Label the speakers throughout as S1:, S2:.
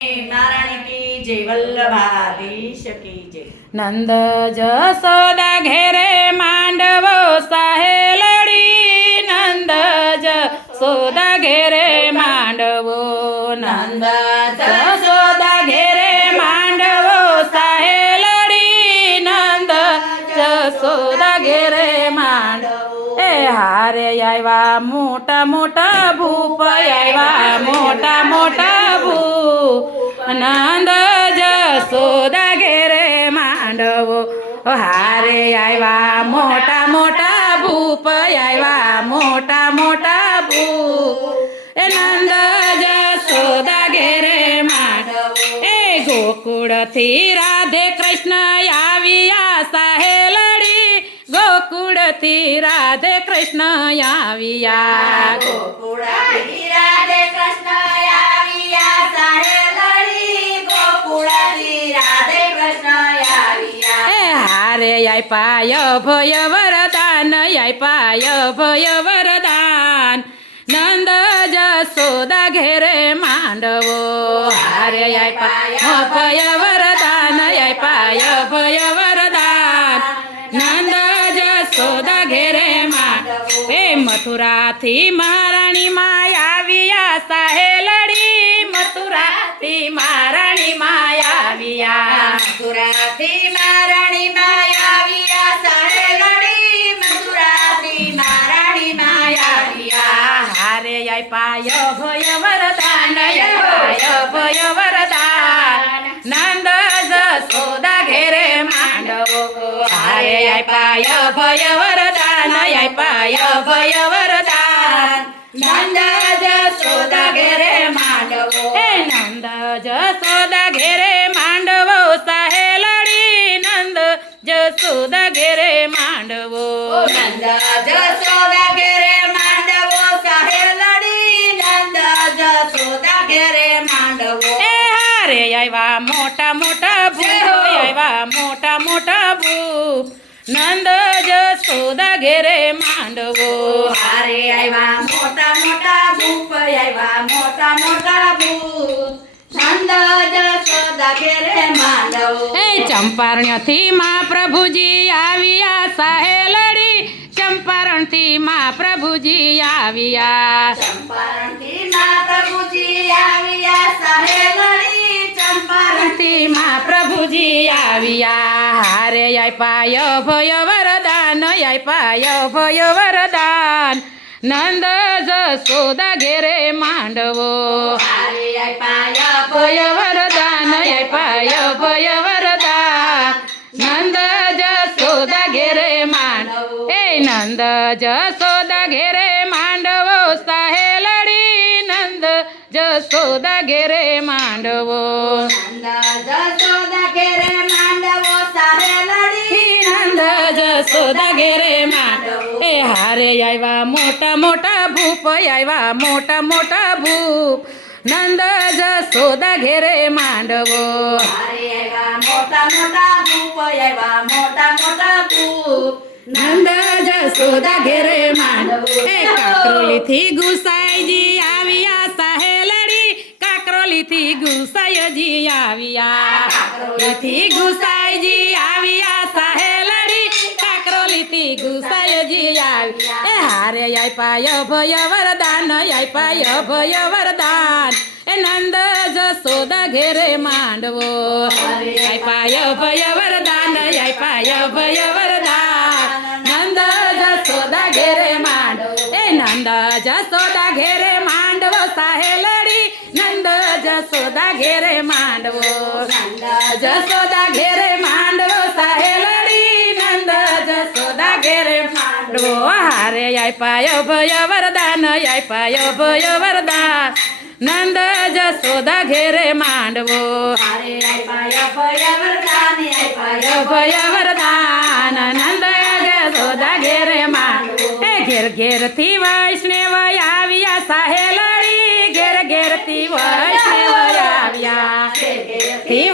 S1: નારાયણ કી જય વલ્લભાધીશ કી જય
S2: નંદ જસોદા ઘેરે માંડવો સાહેલડી નંદ જસોદા ઘેરે માંડવો નંદ જસોદા ઘેરે માંડવો સાહેલડી નંદ જસોદા ઘેરે માંડવો એ હારે આવ્યા મોટા મોટા ભૂપ આવ્યા મોટા મોટા ભૂપ. નંદ જસોદા ઘેરે માંડવો. હારે આવ્યા મોટા મોટા ભૂપ આવ્યા મોટા મોટા ભૂપ. એ નંદ જસોદા ઘેરે માંડવો. એ ગોકુળથી રાધે કૃષ્ણ આવ્યા ગોકુળથી રાધે કૃષ્ણ આવ્યા.
S1: ગોકુળાથી રાધે કૃષ્ણ આવ્યા. સાહેલડી ગોકુળાથી રાધે કૃષ્ણ આવ્યા.
S2: એ હારે આપાય ભય વરદાન આપાય ભય વરદાન. નંદ જસોદા ઘેરે માંડવો. હારે પાય ભય ઘેરે માં. એ મથુરાથી મહારાણી માં આવ્યા સાહેલડી. મથુરાથી મહારાણી માં આવ્યા.
S1: મથુરાથી મારાણી માયા આવ્યા સાહેલડી. મથુરાથી મહારાણી માયા આવ્યા.
S2: હારે આપાય ભય વરદાન આપાય ભય વરદાન.
S1: જશોદા ઘેરે માંડવો
S2: હે નંદ જસોદા ઘેરે નંદ જસોદા ઘેરે માંડવો
S1: જશોદા ઘેરે માંડવો સાહેલડી નંદ જશોદા ઘેરે માંડવો
S2: હારે આવ્યા મોટા મોટા ભૂપ આવ્યા મોટા મોટા ભૂપ નંદ જસોદા ઘેરે માંડવો
S1: હારે આવ્યા મોટા મોટા ભૂપ આવ્યા મોટા મોટા ભૂપ
S2: ચંપારણ્યથી મા પ્રભુજી આવ્યા સાહેલડી ચંપારણથી મા પ્રભુજી આવ્યા
S1: ચંપારણથી મા પ્રભુજી આવ્યા સાહેલડી
S2: આપાય ભય વરદાન આપાય ભય વરદાન. નંદ જસોદા ઘેરે માંડવો.
S1: આપાય
S2: ભય વરદાન આપાય ભય વરદાન. નંદ જસોદા ઘેરે માંડ એ નંદ જસોદા ઘેરે માંડવો. સાહેલડી નંદ જસોદા ઘેરે માંડવો.
S1: નંદ ઘેરે
S2: માંડ એ હારે આવ્યા મોટા મોટા ભૂપ આવ્યા મોટા મોટા ભૂપ. નંદ જસોદા ઘેરે માંડવો.
S1: મોટા મોટા ભૂપ
S2: ઘેરે માંડવો. એ કાકરોલીથી ગુસાઈજી આવ્યા સાહેલડી કાકરોલીથી ગુસાઈજી આવ્યા. કાકરોલીથી ગુસાઈજી આવ્યા આવ્યા એ હારે આપાય ભય વરદાન આપાય ભય વરદાન એ નંદ જસોદા ઘેરે માંડવો. આપાય ભય વરદાન આપાય ભય વરદાન નંદ જસોદા ઘેરે માંડવો. એ નંદ જસોદા ઘેરે માંડવો, સાહેલડી. નંદ જસોદા ઘેરે માંડવો. નંદ જસોદા હારે આપાય ભય વરદાન આપાય ભય વરદાન નંદ જસોદા ઘેરે માંડવો
S1: હારે આપાય ભય વરદાન
S2: નંદ જસોદા ઘેરે માંડવો ઘેર ઘેરથી વૈષ્ણવ આવ્યા સાહેલડી ઘેર ઘેરથી વૈષ્ણવ આવ્યા થી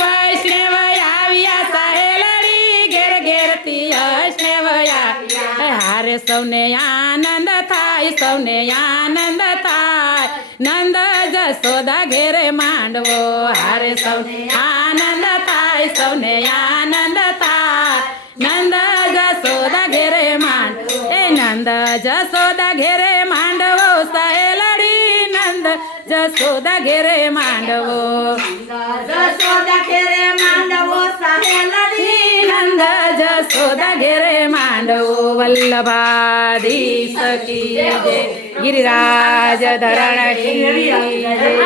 S2: હારે સૌને આનંદ થાય, સૌને આનંદ થાય. નંદ જસોદા ઘેરે માંડવો, હારે સૌને આનંદ થાય, સૌને આનંદ થાય. નંદ જસોદા ઘેરે માંડ એ નંદ જસોદા ઘેરે માંડવો સહેલડી નંદ જસોદા ઘેરે માંડવો.
S1: જશોદા ઘેરે માંડવો સહેલડી
S2: નંદ જસોદા ઘેરે માંડવો વલ્લભાધી સખી જય ગિરિરાજ ધરણ